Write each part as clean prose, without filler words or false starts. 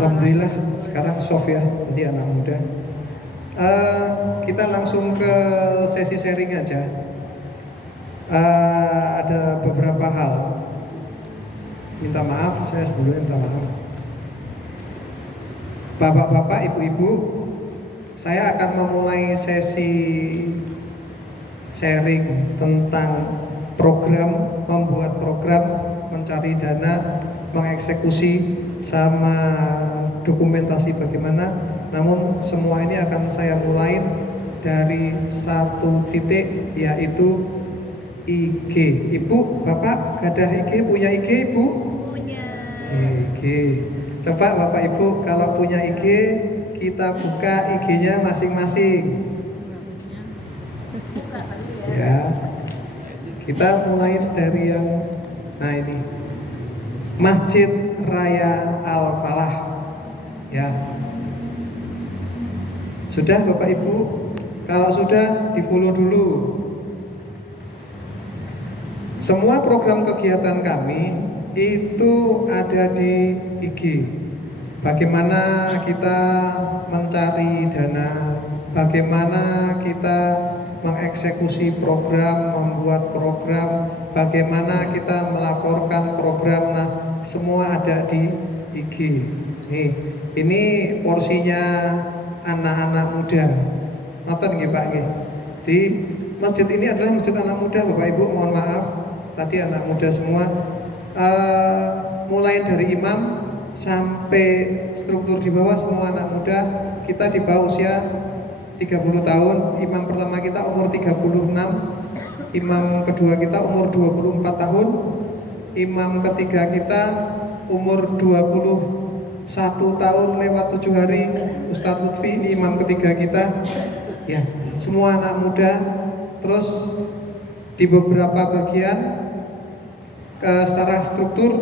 Alhamdulillah sekarang soft ya, jadi anak muda. Kita langsung ke sesi sharing aja. Ada beberapa hal. Minta maaf, saya sebelumnya minta maaf. Bapak-bapak, ibu-ibu, saya akan memulai sesi sharing tentang membuat program, mencari dana, mengeksekusi, sama dokumentasi bagaimana. Namun semua ini akan saya mulai dari satu titik, yaitu IG. Ibu, bapak, ada IG? Punya IG, ibu? Punya. IG. Coba bapak ibu kalau punya IG, kita buka IG-nya masing-masing. Ya. Kita mulai dari yang, nah ini, Masjid Raya Al-Falah. Ya. Sudah bapak ibu? Kalau sudah, di-follow dulu. Semua program kegiatan kami itu ada di IG. Bagaimana kita mencari dana, bagaimana kita mengeksekusi program, membuat program, bagaimana kita melaporkan program. Nah, semua ada di IG. Nih, ini porsinya anak-anak muda. Nonton nggih Pak nggih. Di masjid ini adalah masjid anak muda, Bapak Ibu, mohon maaf. Tadi anak muda semua. Mulai dari imam sampai struktur di bawah semua anak muda. Kita di bawah usia 30 tahun. Imam pertama kita umur 36, imam kedua kita umur 24 tahun, imam ketiga kita umur 21 tahun lewat 7 hari. Ustadz Lutfi ini imam ketiga kita. Ya, semua anak muda. Terus di beberapa bagian secara struktur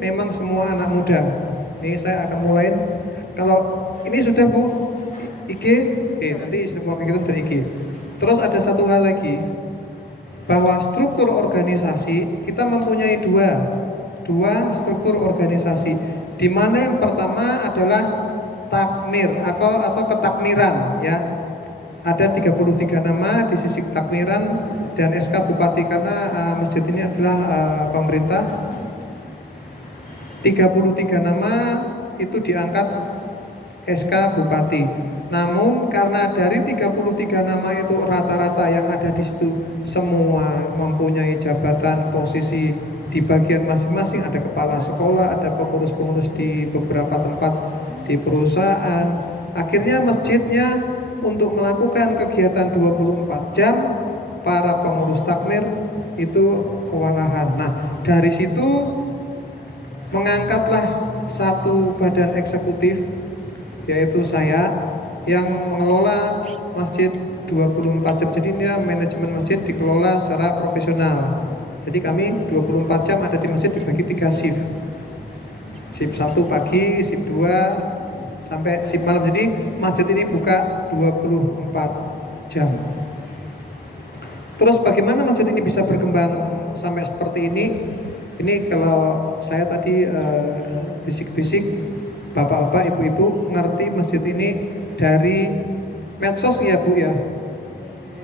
memang semua anak muda. Ini saya akan mulai. Kalau ini sudah Bu, IG, nanti semua kita dari IG. Terus ada satu hal lagi, bahwa struktur organisasi kita mempunyai dua struktur organisasi, di mana yang pertama adalah takmir atau ketakmiran, ya. Ada 33 nama di sisi ketakmiran dan SK Bupati, karena masjid ini adalah pemerintah. 33 nama itu diangkat SK Bupati. Namun karena dari 33 nama itu rata-rata yang ada di situ semua mempunyai jabatan, posisi di bagian masing-masing, ada kepala sekolah, ada pengurus-pengurus di beberapa tempat di perusahaan. Akhirnya masjidnya untuk melakukan kegiatan 24 jam, para pengurus takmir itu kewalahan. Nah, dari situ mengangkatlah satu badan eksekutif, yaitu saya, yang mengelola masjid 24 jam. Jadi ini manajemen masjid dikelola secara profesional. Jadi kami 24 jam ada di masjid, dibagi 3 shift. Shift 1 pagi, shift 2 sampai shift malam. Jadi masjid ini buka 24 jam. Terus bagaimana masjid ini bisa berkembang sampai seperti ini? Ini kalau saya tadi bisik-bisik, bapak-bapak, ibu-ibu ngerti masjid ini dari medsos ya Bu ya,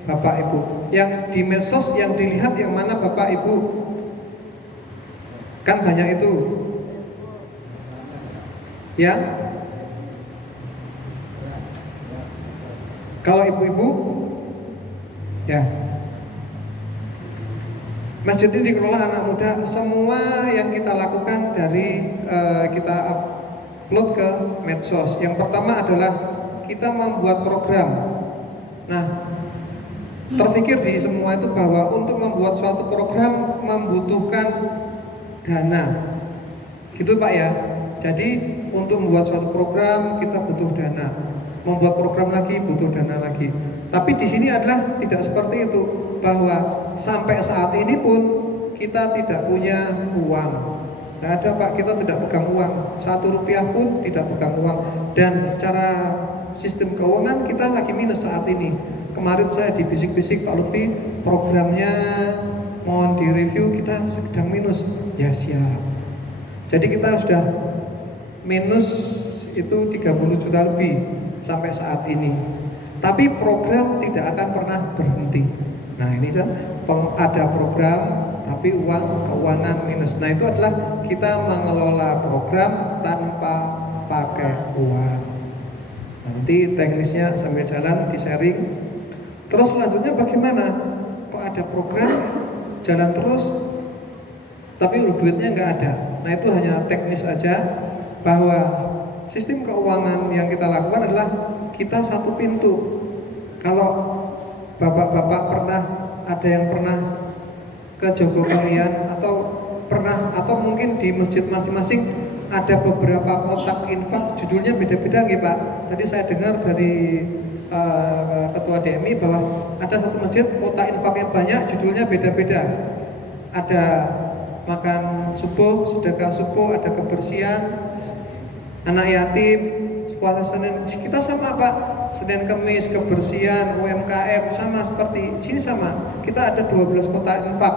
bapak ibu. Yang di medsos yang dilihat yang mana bapak ibu? Kan banyak itu, ya. Kalau ibu-ibu, ya. Masjid ini dikelola anak muda. Semua yang kita lakukan dari kita upload ke medsos. Yang pertama adalah kita membuat program. Nah, terpikir di semua itu bahwa untuk membuat suatu program membutuhkan dana. Gitu Pak ya. Jadi untuk membuat suatu program kita butuh dana. Membuat program lagi butuh dana lagi. Tapi di sini adalah tidak seperti itu, bahwa sampai saat ini pun kita tidak punya uang. Tidak ada Pak, kita tidak pegang uang. 1 rupiah pun tidak pegang uang. Dan secara sistem keuangan kita lagi minus saat ini. Kemarin saya dibisik-bisik Pak Lutfi, programnya mohon direview, kita sedang minus. Ya siap. Jadi kita sudah minus itu 30 juta lebih sampai saat ini. Tapi program tidak akan pernah berhenti. Nah ini kan ada program tapi keuangan minus. Nah itu adalah kita mengelola program tanpa pakai uang. Nanti teknisnya sambil jalan di sharing. Terus selanjutnya bagaimana? Kok ada program jalan terus tapi duitnya nggak ada. Nah itu hanya teknis aja, bahwa sistem keuangan yang kita lakukan adalah kita satu pintu. Kalau bapak-bapak ada yang pernah ke Jogokarian atau mungkin di masjid masing-masing ada beberapa kotak infak, judulnya beda-beda nggih Pak. Tadi saya dengar dari ketua DMI bahwa ada satu masjid kotak infaknya banyak, judulnya beda-beda. Ada makan subuh, sedekah subuh, ada kebersihan, anak yatim, puasa Senin. Kita sama Pak, Senin Kemis, kebersihan, UMKM, sama seperti sini sama. Kita ada 12 kotak infak.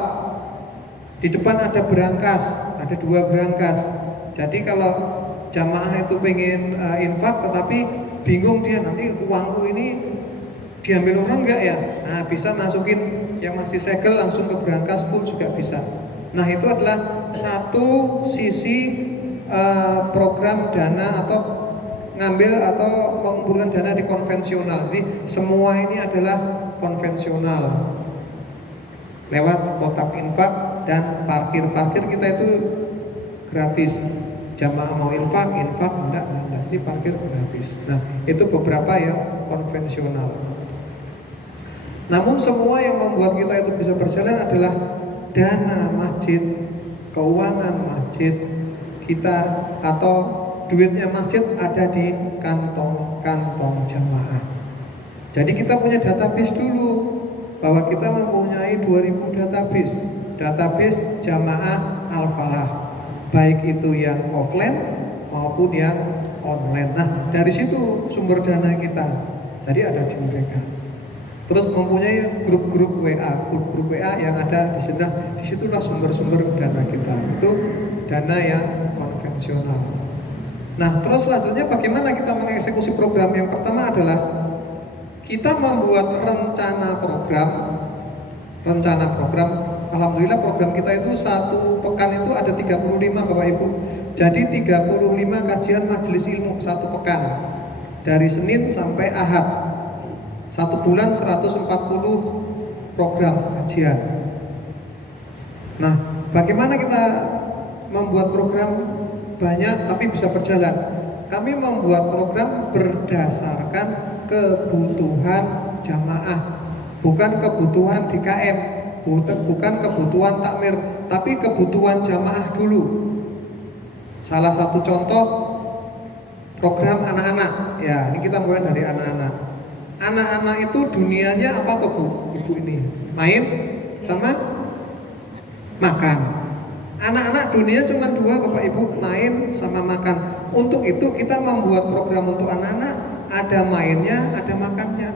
Di depan ada berangkas, ada 2 berangkas. Jadi kalau jamaah itu pengen infak tetapi bingung dia, nanti uangku ini diambil orang enggak ya? Nah bisa masukin yang masih segel langsung ke berangkas pun juga bisa. Nah itu adalah satu sisi program dana atau ngambil atau mengumpulkan dana di konvensional. Jadi semua ini adalah konvensional lewat kotak infak dan parkir kita itu gratis. Jamaah mau infak enggak. Jadi parkir gratis. Nah itu beberapa yang konvensional. Namun semua yang membuat kita itu bisa berjalan adalah dana masjid, keuangan masjid kita, atau duitnya masjid ada di kantong jamaah. Jadi kita punya database dulu, bahwa kita mempunyai 2000 database jamaah Al-Falah, baik itu yang offline maupun yang online. Nah dari situ sumber dana kita, jadi ada di mereka. Terus mempunyai grup-grup WA yang ada di situ. Nah, disitulah sumber-sumber dana kita. Itu dana yang konvensional. Nah, terus selanjutnya bagaimana kita mengeksekusi program? Yang pertama adalah kita membuat rencana program. Alhamdulillah program kita itu satu pekan itu ada 35 Bapak Ibu. Jadi 35 kajian majelis ilmu satu pekan, dari Senin sampai Ahad. 1 bulan 140 program kajian. Nah, bagaimana kita membuat program banyak tapi bisa berjalan? Kami membuat program berdasarkan kebutuhan jamaah, bukan kebutuhan DKM, bukan kebutuhan takmir, tapi kebutuhan jamaah dulu. Salah satu contoh program anak-anak. Ya, ini kita mulai dari anak-anak. Anak-anak itu dunianya apa tuh Bu? Ibu ini main sama makan. Anak-anak dunia cuma 2 Bapak Ibu, main sama makan. Untuk itu kita membuat program untuk anak-anak, ada mainnya, ada makannya.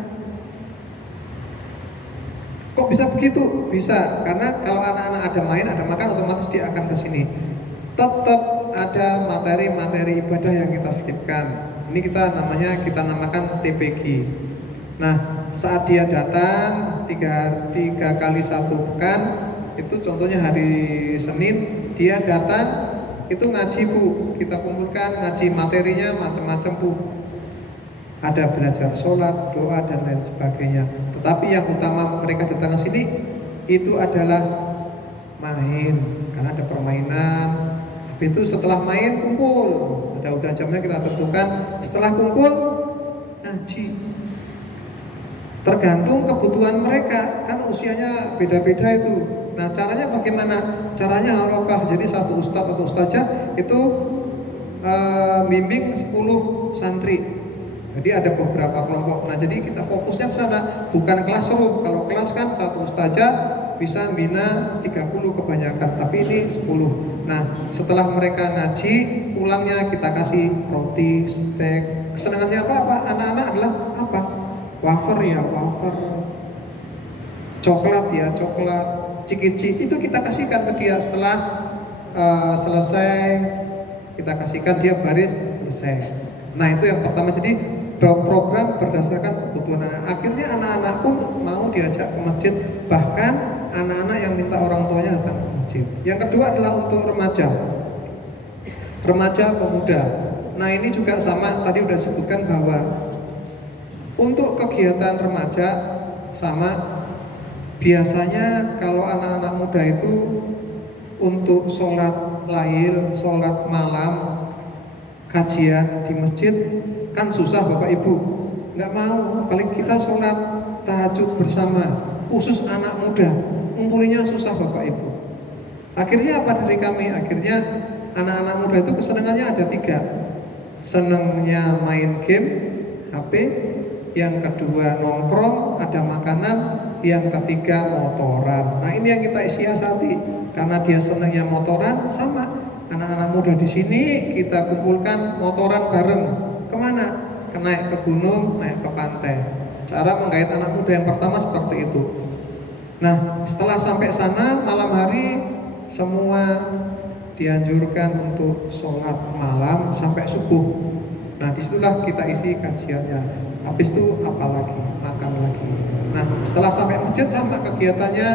Kok bisa begitu? Bisa, karena kalau anak-anak ada main, ada makan, otomatis dia akan ke sini. Tetap ada materi-materi ibadah yang kita sisipkan. Ini kita namakan TPG. Nah, saat dia datang 3 kali 1 pekan, itu contohnya hari Senin, dia datang itu ngaji Bu, kita kumpulkan ngaji materinya macam-macam Bu. Ada belajar sholat, doa dan lain sebagainya. Tetapi yang utama mereka datang ke sini itu adalah main, karena ada permainan. Tapi itu setelah main kumpul, udah jamnya kita tentukan. Setelah kumpul ngaji. Tergantung kebutuhan mereka, kan usianya beda-beda itu. Nah caranya bagaimana? Caranya halokah, jadi satu ustadz atau ustazah itu bimbing 10 santri. Jadi ada beberapa kelompok. Nah jadi kita fokusnya ke sana, bukan classroom. Kalau kelas kan satu ustazah bisa bina 30 kebanyakan, tapi ini 10. Nah setelah mereka ngaji, pulangnya kita kasih roti, steak. Kesenangannya apa? Anak-anak adalah apa? Wafer ya wafer, coklat ya coklat, ciki-ciki itu kita kasihkan ke dia. Setelah selesai kita kasihkan, dia baris selesai. Nah itu yang pertama, jadi program berdasarkan kebutuhan anak. Akhirnya anak-anak pun mau diajak ke masjid, bahkan anak-anak yang minta orang tuanya datang ke masjid. Yang kedua adalah untuk remaja pemuda. Nah ini juga sama, tadi udah sebutkan bahwa untuk kegiatan remaja sama, biasanya kalau anak-anak muda itu untuk sholat lail, sholat malam, kajian di masjid kan susah Bapak Ibu, nggak mau. Paling kita sholat tahajud bersama, khusus anak muda, ngumpulinya susah Bapak Ibu. Akhirnya apa dari kami? Akhirnya anak-anak muda itu kesenangannya ada 3. Senangnya main game, HP. Yang kedua nongkrong, ada makanan. Yang ketiga motoran. Nah ini yang kita siasati, karena dia senangnya motoran, sama anak-anak muda di sini kita kumpulkan motoran bareng. Kemana? Naik ke gunung, naik ke pantai. Cara menggait anak muda yang pertama seperti itu. Nah setelah sampai sana malam hari semua dianjurkan untuk sholat malam sampai subuh. Nah disitulah kita isi kajiannya. Habis itu apa lagi? Makan lagi. Nah setelah sampai masjid sama kegiatannya.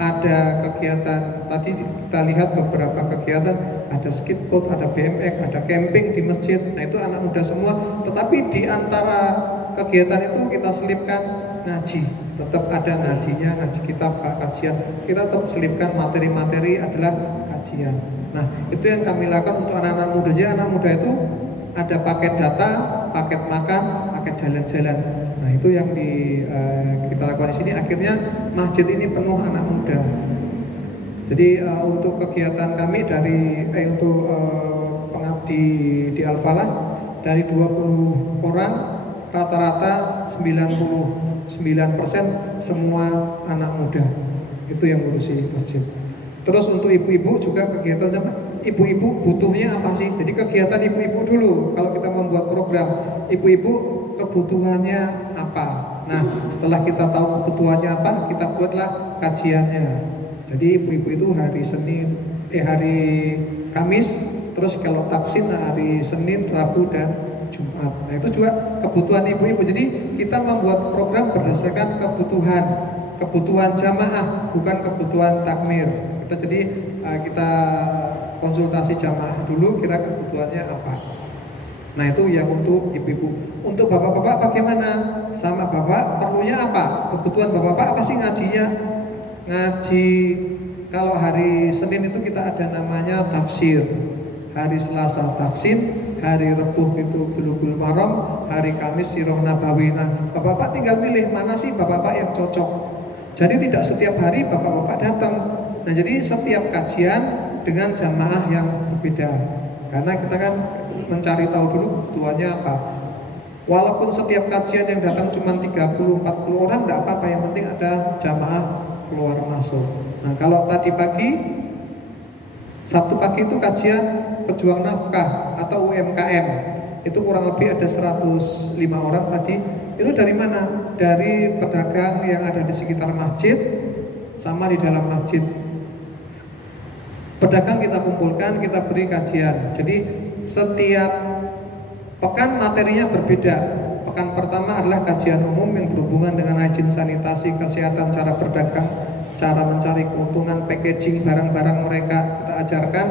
Ada kegiatan, tadi kita lihat beberapa kegiatan, ada skateboard, ada BMX, ada camping di masjid. Nah itu anak muda semua. Tetapi di antara kegiatan itu kita selipkan ngaji. Tetap ada ngajinya, ngaji kitab, kajian. Kita tetap selipkan materi-materi adalah kajian. Nah itu yang kami lakukan untuk anak-anak muda. Jadi anak muda itu ada paket data, paket makan, paket jalan-jalan. Nah itu yang kita lakukan di sini. Akhirnya masjid ini penuh anak muda. Jadi untuk kegiatan kami untuk pengabdi di Al-Falah, dari 20 orang rata-rata 99% semua anak muda. Itu yang ngurusi masjid. Terus untuk ibu-ibu juga kegiatan sama. Ibu-ibu butuhnya apa sih? Jadi kegiatan ibu-ibu dulu. Kalau kita membuat program, ibu-ibu kebutuhannya apa? Nah, setelah kita tahu kebutuhannya apa, kita buatlah kajiannya. Jadi ibu-ibu itu hari Kamis, terus kalau taksin hari Senin, Rabu dan Jumat. Nah, itu juga kebutuhan ibu-ibu. Jadi kita membuat program berdasarkan kebutuhan jamaah, bukan kebutuhan takmir. Kita konsultasi jamaah dulu, kira kebutuhannya apa. Nah itu yang untuk ibu-ibu. Untuk bapak-bapak bagaimana? Sama bapak perlunya apa? Kebutuhan bapak-bapak apa sih ngajinya? Ngaji, kalau hari Senin itu kita ada namanya tafsir, hari Selasa taksin, hari Rebuh itu Bulughul Maram, hari Kamis Sirah Nabawi. Nah bapak-bapak tinggal milih mana sih bapak-bapak yang cocok. Jadi tidak setiap hari bapak-bapak datang. Nah jadi setiap kajian dengan jamaah yang berbeda, karena kita kan mencari tahu dulu kebutuhannya apa. Walaupun setiap kajian yang datang cuma 30-40 orang tidak apa-apa, yang penting ada jamaah keluar masuk. Nah kalau tadi pagi, Sabtu pagi itu kajian pejuang nafkah atau UMKM, itu kurang lebih ada 105 orang tadi. Itu dari mana? Dari pedagang yang ada di sekitar masjid sama di dalam masjid. Pedagang kita kumpulkan, kita beri kajian. Jadi setiap pekan materinya berbeda. Pekan pertama adalah kajian umum yang berhubungan dengan hygiene, sanitasi, kesehatan, cara berdagang, cara mencari keuntungan, packaging barang-barang mereka kita ajarkan.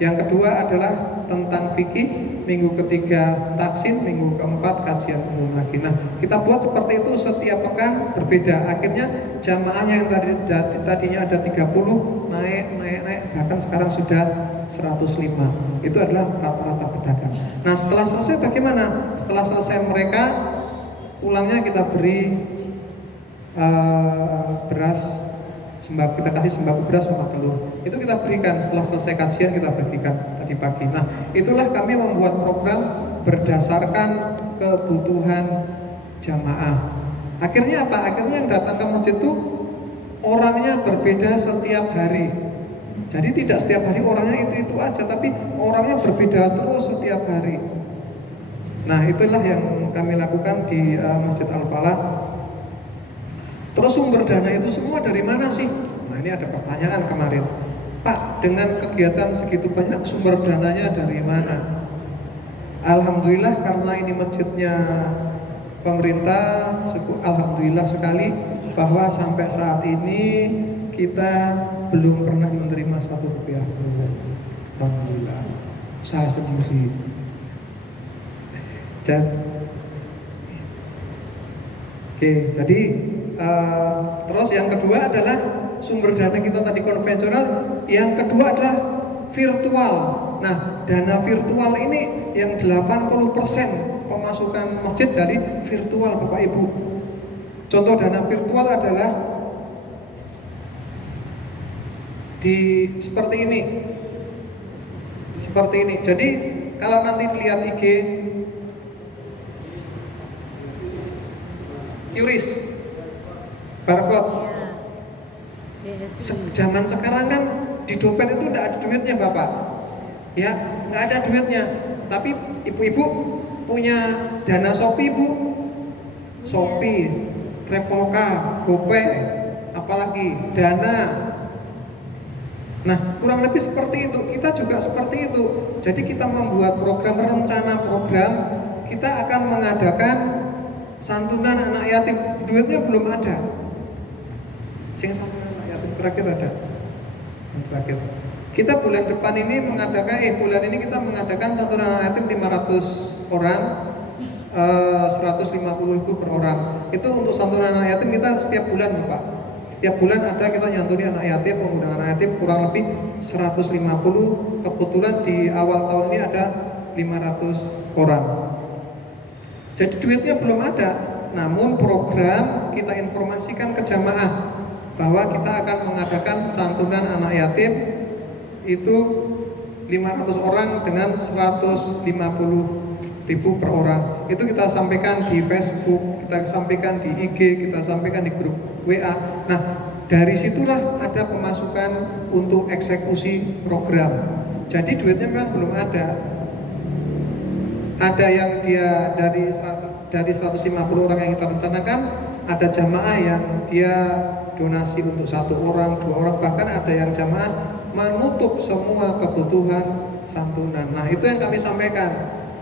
Yang kedua adalah tentang fikih. Minggu ketiga taksin, minggu keempat kajian umum lagi. Nah kita buat seperti itu setiap pekan berbeda. Akhirnya jamaahnya yang tadinya ada 30 naik, bahkan sekarang sudah 105. Itu adalah rata-rata pedagang. Nah setelah selesai bagaimana? Setelah selesai mereka pulangnya kita beri beras, kita kasih sembako beras sama telur. Itu kita berikan setelah selesai kajian, kita bagikan tadi pagi. Nah itulah kami membuat program berdasarkan kebutuhan jamaah. Akhirnya apa? Akhirnya yang datang ke masjid itu orangnya berbeda setiap hari. Jadi tidak setiap hari orangnya itu aja, tapi orangnya berbeda terus setiap hari. Nah itulah yang kami lakukan di Masjid Al-Falah. Terus sumber dana itu semua dari mana sih? Nah ini ada pertanyaan kemarin, Pak, dengan kegiatan segitu banyak sumber dananya dari mana? Alhamdulillah karena ini masjidnya pemerintah, alhamdulillah sekali bahwa sampai saat ini kita belum pernah menerima satu rupiah pun. Alhamdulillah, usaha sendiri. Jadi terus yang kedua adalah sumber dana kita tadi konvensional, yang kedua adalah virtual. Nah, dana virtual ini yang 80% pemasukan masjid dari virtual Bapak Ibu. Contoh dana virtual adalah seperti ini. Seperti ini. Jadi kalau nanti lihat IG QRIS barcode. Zaman sekarang kan di dompet itu tidak ada duitnya Bapak, ya nggak ada duitnya. Tapi ibu-ibu punya dana Shopee Bu, Shopee, Traveloka, GoPay, apalagi Dana. Nah kurang lebih seperti itu. Kita juga seperti itu. Jadi kita membuat program, rencana program, kita akan mengadakan santunan anak yatim. Duitnya belum ada. Sing santunan anak yatim terakhir ada. Yang terakhir. Kita bulan depan ini bulan ini kita mengadakan santunan anak yatim 500 orang, 150.000 per orang. Itu untuk santunan anak yatim kita setiap bulan Bapak. Setiap bulan ada kita nyantuni anak yatim, mengundang anak yatim kurang lebih 150. Kebetulan di awal tahun ini ada 500 orang. Jadi duitnya belum ada, namun program kita informasikan ke jamaah bahwa kita akan mengadakan santunan anak yatim itu 500 orang dengan 150.000 per orang. Itu kita sampaikan di Facebook, kita sampaikan di IG, kita sampaikan di grup WA. Nah, dari situlah ada pemasukan untuk eksekusi program. Jadi duitnya memang belum ada. Ada yang dia dari 150 orang yang kita rencanakan, ada jamaah yang dia donasi untuk 1 orang, 2 orang, bahkan ada yang jamaah menutup semua kebutuhan santunan. Nah itu yang kami sampaikan.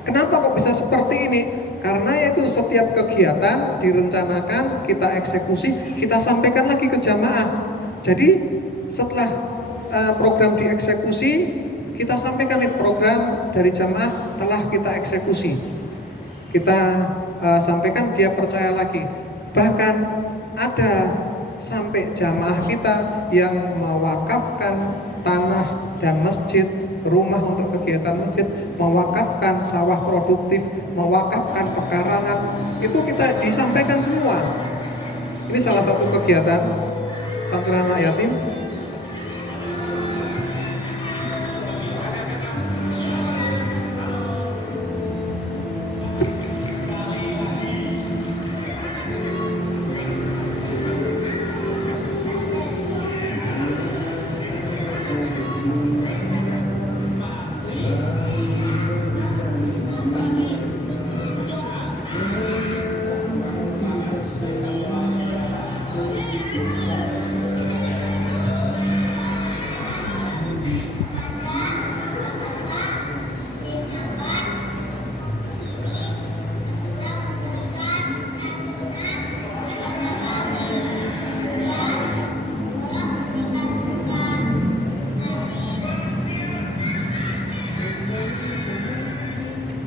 Kenapa kok bisa seperti ini? Karena itu setiap kegiatan direncanakan, kita eksekusi, kita sampaikan lagi ke jamaah. Jadi setelah program dieksekusi, kita sampaikan program dari jamaah telah kita eksekusi. Kita sampaikan, dia percaya lagi. Bahkan ada sampai jamaah kita yang mewakafkan tanah dan masjid, rumah untuk kegiatan masjid, mewakafkan sawah produktif, mewakafkan pekarangan. Itu kita disampaikan semua. Ini salah satu kegiatan santunan anak yatim.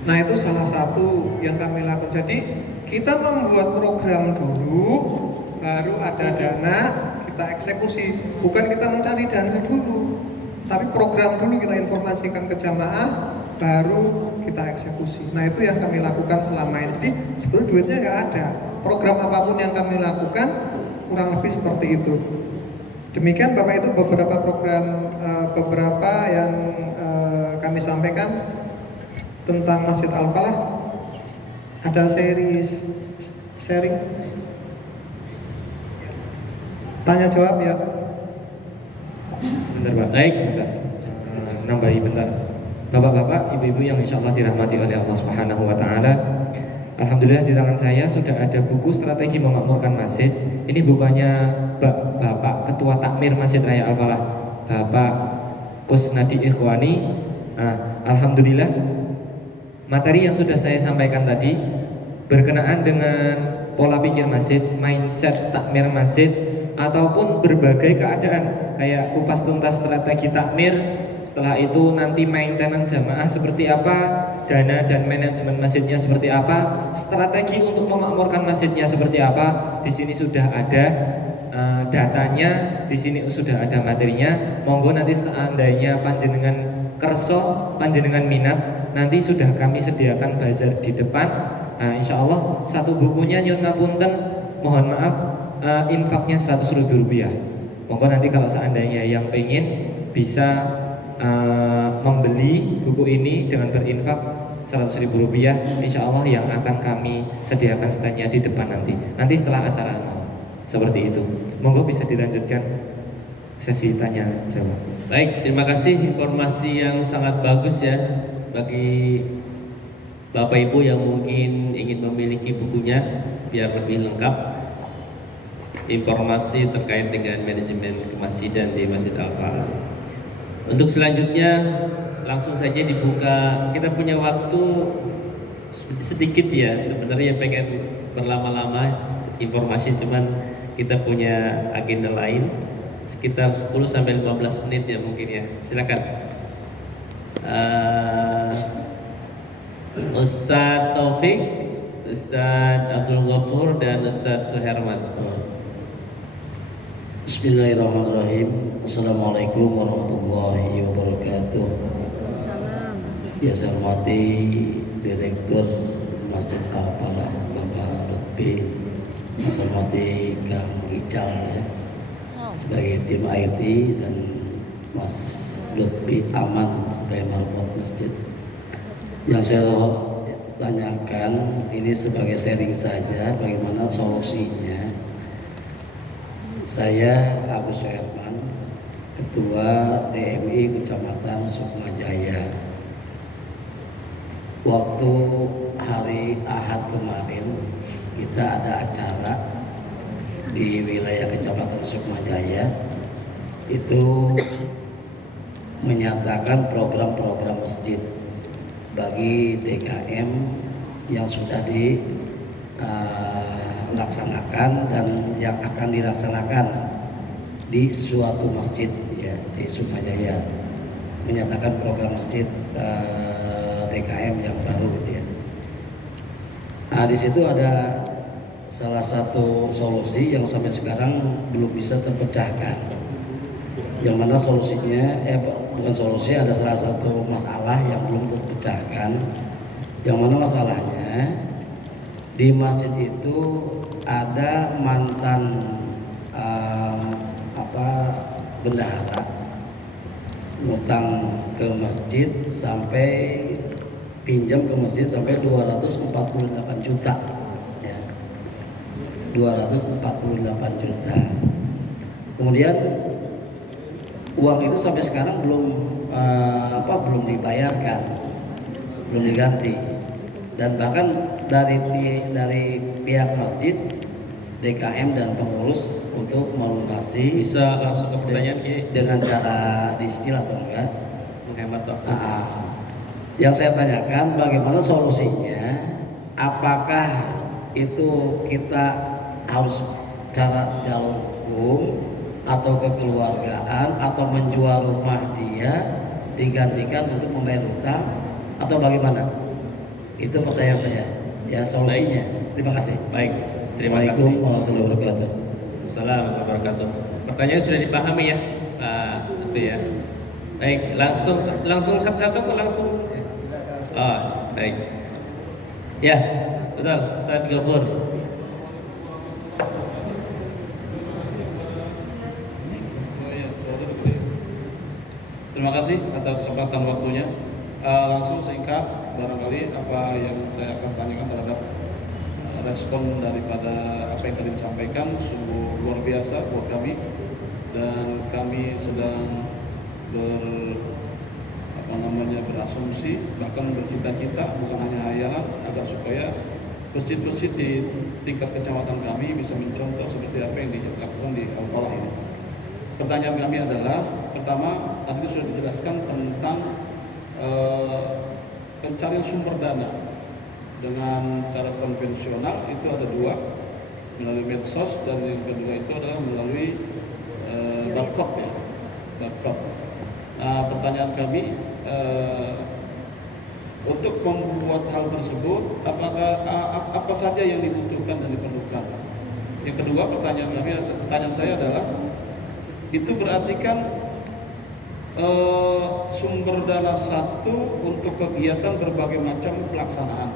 Nah itu salah satu yang kami lakukan. Jadi kita membuat program dulu, baru ada dana, kita eksekusi. Bukan kita mencari dana dulu, tapi program dulu kita informasikan ke jamaah, baru kita eksekusi. Nah itu yang kami lakukan selama ini. Jadi sebetulnya duitnya nggak ada. Program apapun yang kami lakukan kurang lebih seperti itu. Demikian Bapak, itu beberapa program, beberapa yang kami sampaikan tentang Masjid Al-Falah. Ada sharing tanya jawab ya. Sebentar Pak, baik sebentar, nambahi bentar. Bapak-bapak, ibu-ibu yang insya Allah dirahmati oleh Allah Subhanahu Wa Taala, alhamdulillah di tangan saya sudah ada buku strategi memakmurkan masjid. Ini bukannya Bapak Ketua Takmir Masjid Raya Al-Falah, Bapak Kusnadi Ikhwani. Alhamdulillah materi yang sudah saya sampaikan tadi berkenaan dengan pola pikir masjid, mindset takmir masjid, ataupun berbagai keadaan kayak kupas tuntas strategi takmir, setelah itu nanti maintenance jamaah seperti apa, dana dan manajemen masjidnya seperti apa, strategi untuk memakmurkan masjidnya seperti apa. Di sini sudah ada datanya, di sini sudah ada materinya. Monggo nanti seandainya panjenengan kerso, panjenengan minat, nanti sudah kami sediakan bazar di depan. Nah, insya Allah satu bukunya nyun ngapunten, mohon maaf infaknya Rp100.000. Monggo nanti kalau seandainya yang pengen bisa membeli buku ini dengan berinfak Rp100.000, insya Allah yang akan kami sediakan standnya di depan nanti setelah acara seperti itu. Monggo bisa dilanjutkan sesi tanya jawab. Baik, terima kasih informasi yang sangat bagus ya bagi Bapak Ibu yang mungkin ingin memiliki bukunya biar lebih lengkap informasi terkait dengan manajemen kemasjidan di Masjid Al-Falah. Untuk selanjutnya langsung saja dibuka. Kita punya waktu sedikit ya, sebenarnya pengen berlama-lama informasi, cuman kita punya agenda lain sekitar 10-15 menit ya mungkin ya. Silakan. Ustadz Taufik, Ustadz Abdul Ghafur, dan Ustadz Suherman. Bismillahirrahmanirrahim. Assalamualaikum warahmatullahi wabarakatuh. Ya, saya hormati Direktur Masjid Al-Falah Bapak Lutfi, saya hormati Kang Ical ya, sebagai tim IT, dan Mas Lutfi Aman sebagai marwah masjid. Yang saya tanyakan ini sebagai sharing saja, bagaimana solusinya. Saya Agus Herman, Ketua DMI Kecamatan Sukmajaya. Waktu hari Ahad kemarin kita ada acara di wilayah Kecamatan Sukmajaya, itu menyatakan program-program masjid bagi DKM yang sudah dilaksanakan dan yang akan dilaksanakan di suatu masjid ya di Sukmajaya, menyatakan program masjid DKM yang baru ya. Nah, di situ ada salah satu solusi yang sampai sekarang belum bisa terpecahkan. Yang mana solusinya, bukan solusi, ada salah satu masalah yang belum terpecahkan. Yang mana masalahnya, di masjid itu ada mantan bendahara ngutang ke masjid sampai pinjam ke masjid sampai 248 juta ya. 248 juta. Kemudian uang itu sampai sekarang belum dibayarkan, belum diganti. Dan bahkan dari pihak masjid, DKM dan pengurus untuk melunasi, Bisa langsung ke pertanyaan dengan cara dicicil atau enggak, menghemat waktu. Yang saya tanyakan bagaimana solusinya? Apakah itu kita harus cara jalur hukum atau kekeluargaan atau menjual rumah dia digantikan untuk membayar utang atau bagaimana? Itu pertanyaan saya. Ya, solusinya. Terima kasih. Baik, terima Assalamualaikum kasih. warahmatullahi wabarakatuh. Assalamualaikum warahmatullahi wabarakatuh. Pertanyaan sudah dipahami ya, Pak Lutfi ya. Baik, langsung satu-satu atau langsung? Oh, baik. Ya, betul, Ustaz Ghafur. Terima kasih atas kesempatan waktunya. Langsung singkat, barangkali apa yang saya akan tanyakan terhadap respon daripada apa yang tadi disampaikan sungguh luar biasa buat kami, dan kami sedang berasumsi, bahkan bercita-cita, bukan hanya hayalan, agar supaya masjid-masjid di tingkat kecamatan kami bisa mencontoh seperti apa yang dilakukan di Al-Falah ini. Pertanyaan kami adalah, pertama, tadi sudah dijelaskan tentang pencarian sumber dana dengan cara konvensional itu ada dua, melalui medsos, dan yang kedua itu adalah melalui Babkop ya, Babkop. Nah, pertanyaan kami untuk membuat hal tersebut, apa saja yang dibutuhkan dan diperlukan? Yang kedua, pertanyaan saya adalah, itu berarti kan sumber dana satu untuk kegiatan berbagai macam pelaksanaan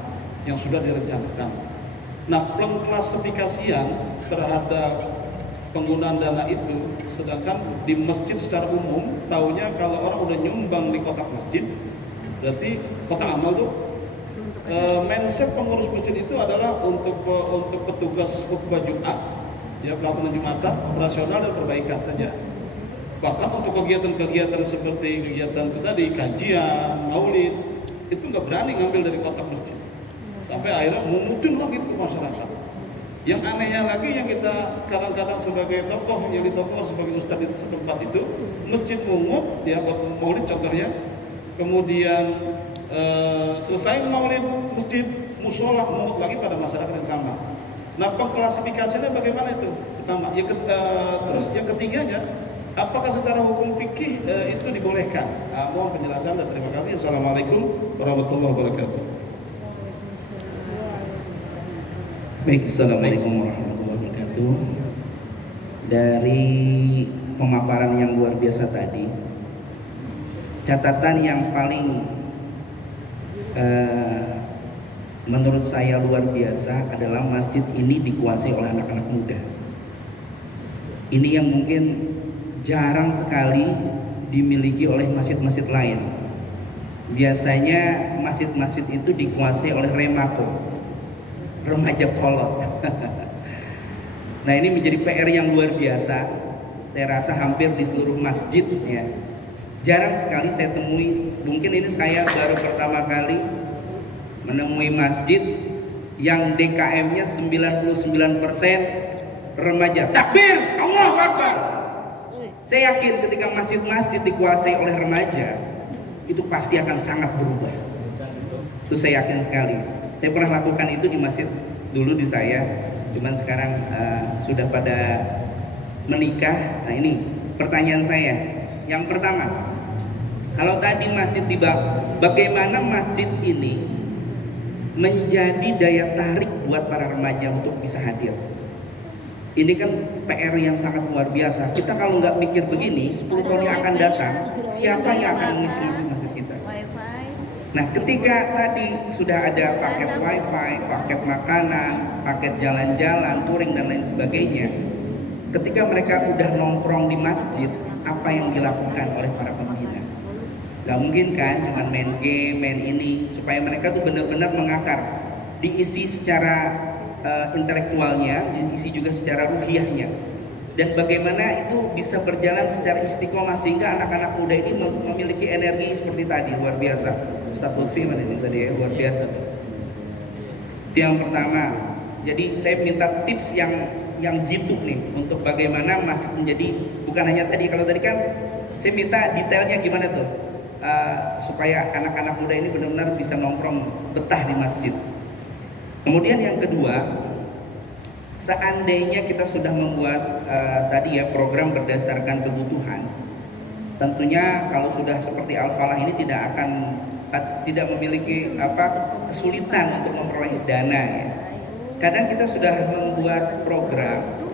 yang sudah direncanakan. Nah, pengklasifikasian terhadap penggunaan dana itu, sedangkan di masjid secara umum tahunya kalau orang udah nyumbang di kotak masjid, berarti kotak amal tuh mindset pengurus masjid itu adalah untuk petugas khutbah Jumat, ya, pelaksanaan Jumatan, operasional dan perbaikan saja. Bahkan untuk kegiatan-kegiatan seperti kegiatan itu tadi, kajian, maulid, itu nggak berani ngambil dari kotak masjid, sampai akhirnya mengutin lagi ke masyarakat. Yang anehnya lagi, yang kita kadang-kadang sebagai tokoh, yang di tokoh sebagai ustadz di setempat itu, masjid mungut, ya, buat maulid contohnya, kemudian selesai maulid masjid, musola mungut lagi pada masyarakat yang sama. Nah, pengklasifikasinya bagaimana itu? Pertama, terus yang ketiganya, apakah secara hukum fikih itu dibolehkan? Mohon penjelasan dan terima kasih. Assalamualaikum warahmatullahi wabarakatuh. Baik, assalamualaikum warahmatullahi wabarakatuh. Dari pemaparan yang luar biasa tadi, catatan yang paling menurut saya luar biasa adalah masjid ini dikuasai oleh anak-anak muda. Ini yang mungkin jarang sekali dimiliki oleh masjid-masjid lain. Biasanya masjid-masjid itu dikuasai oleh remako, remaja kolot. Nah, ini menjadi PR yang luar biasa. Saya rasa hampir di seluruh masjid, ya. Jarang sekali saya temui. Mungkin ini saya baru pertama kali menemui masjid yang DKM-nya 99% remaja. Takbir, Allahu Akbar. Saya yakin ketika masjid-masjid dikuasai oleh remaja, itu pasti akan sangat berubah. Itu saya yakin sekali. Saya pernah lakukan itu di masjid dulu di saya, cuman sekarang sudah pada menikah. Nah, ini pertanyaan saya. Yang pertama, kalau tadi masjid bagaimana masjid ini menjadi daya tarik buat para remaja untuk bisa hadir? Ini kan PR yang sangat luar biasa. Kita kalau nggak mikir begini, 10 tahun yang akan datang, siapa yang akan mengisi masjid kita? Nah, ketika tadi sudah ada paket wifi, paket makanan, paket jalan-jalan, touring dan lain sebagainya, ketika mereka udah nongkrong di masjid, apa yang dilakukan oleh para pembina? Gak mungkin kan cuma main game, main ini, supaya mereka tuh benar-benar mengakar, diisi secara intelektualnya, diisi juga secara ruhiyahnya, dan bagaimana itu bisa berjalan secara istiqomah sehingga anak-anak muda ini memiliki energi seperti tadi, luar biasa. Ustaz Lutfi mana ini tadi ya, luar biasa. Itu yang pertama. Jadi saya minta tips yang jitu nih untuk bagaimana masjid menjadi, bukan hanya tadi, kalau tadi kan saya minta detailnya gimana tuh supaya anak-anak muda ini benar-benar bisa nongkrong betah di masjid. Kemudian yang kedua, seandainya kita sudah membuat tadi ya program berdasarkan kebutuhan, tentunya kalau sudah seperti Al-Falah ini tidak memiliki kesulitan untuk memperoleh dana ya. Kadang kita sudah membuat program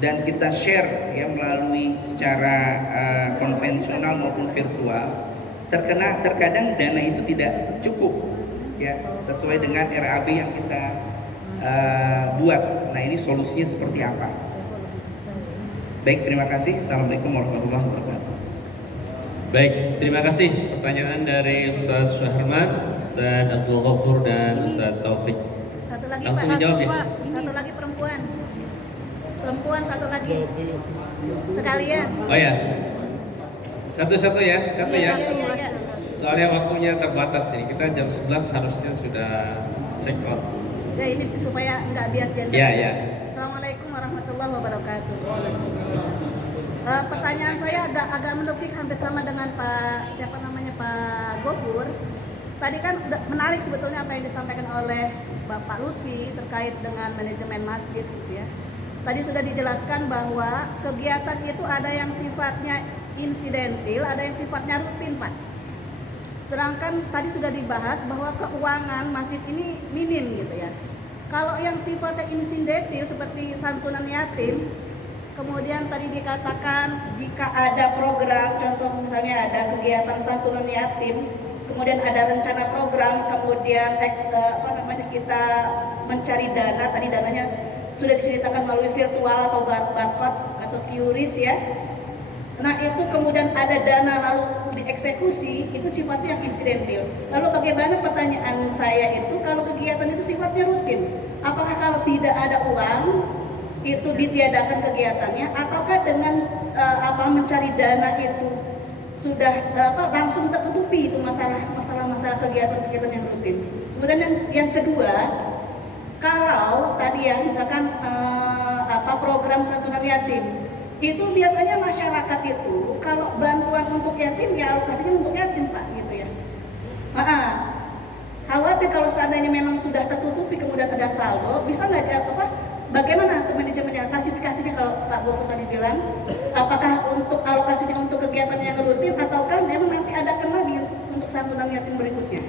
dan kita share ya melalui secara konvensional maupun virtual. Terkadang dana itu tidak cukup ya sesuai dengan RAB yang kita buat. Nah, ini solusinya seperti apa? Baik, terima kasih. Assalamualaikum warahmatullahi wabarakatuh. Baik, terima kasih pertanyaan dari Ustadz Syahriman, Ustadz Abdul Ghafur dan Ustadz Taufik. Satu lagi Langsung Pak, dijawab ya. satu lagi perempuan, satu lagi sekalian. Oh ya, satu-satu ya, satu ya. Iya. Soalnya waktunya terbatas nih, kita jam 11 harusnya sudah check out. Ya, ini supaya nggak bias gender. Ya. Assalamualaikum warahmatullahi wabarakatuh. Pertanyaan saya agak mendukik hampir sama dengan Pak Gofur. tadi kan menarik sebetulnya apa yang disampaikan oleh Bapak Lutfi terkait dengan manajemen masjid gitu ya. Tadi sudah dijelaskan bahwa kegiatan itu ada yang sifatnya insidentil, ada yang sifatnya rutin, Pak. Sedangkan tadi sudah dibahas bahwa keuangan masjid ini minim gitu ya. Kalau yang sifatnya insidentil seperti santunan yatim, kemudian tadi dikatakan jika ada program, contoh misalnya ada kegiatan santunan yatim, kemudian ada rencana program, kemudian kita mencari dana, tadi dananya sudah diceritakan melalui virtual atau barcode atau QRIS ya. Nah itu kemudian ada dana lalu dieksekusi, itu sifatnya yang insidentil. Lalu bagaimana, pertanyaan saya itu, kalau kegiatan itu sifatnya rutin, apakah kalau tidak ada uang itu ditiadakan kegiatannya, ataukah dengan mencari dana itu sudah langsung tertutupi itu masalah kegiatan-kegiatan yang rutin. Kemudian yang kedua, kalau tadi ya misalkan program santunan yatim, itu biasanya masyarakat itu kalau bantuan untuk yatim ya alokasinya untuk yatim, Pak, gitu ya. Khawatir kalau seandainya memang sudah tertutupi kemudian ada saldo, bisa nggak bagaimana untuk manajemennya, klasifikasinya kalau Pak Gofur tadi bilang, apakah untuk alokasinya untuk kegiatan yang rutin ataukah memang nanti adakan lagi untuk santunan yatim berikutnya?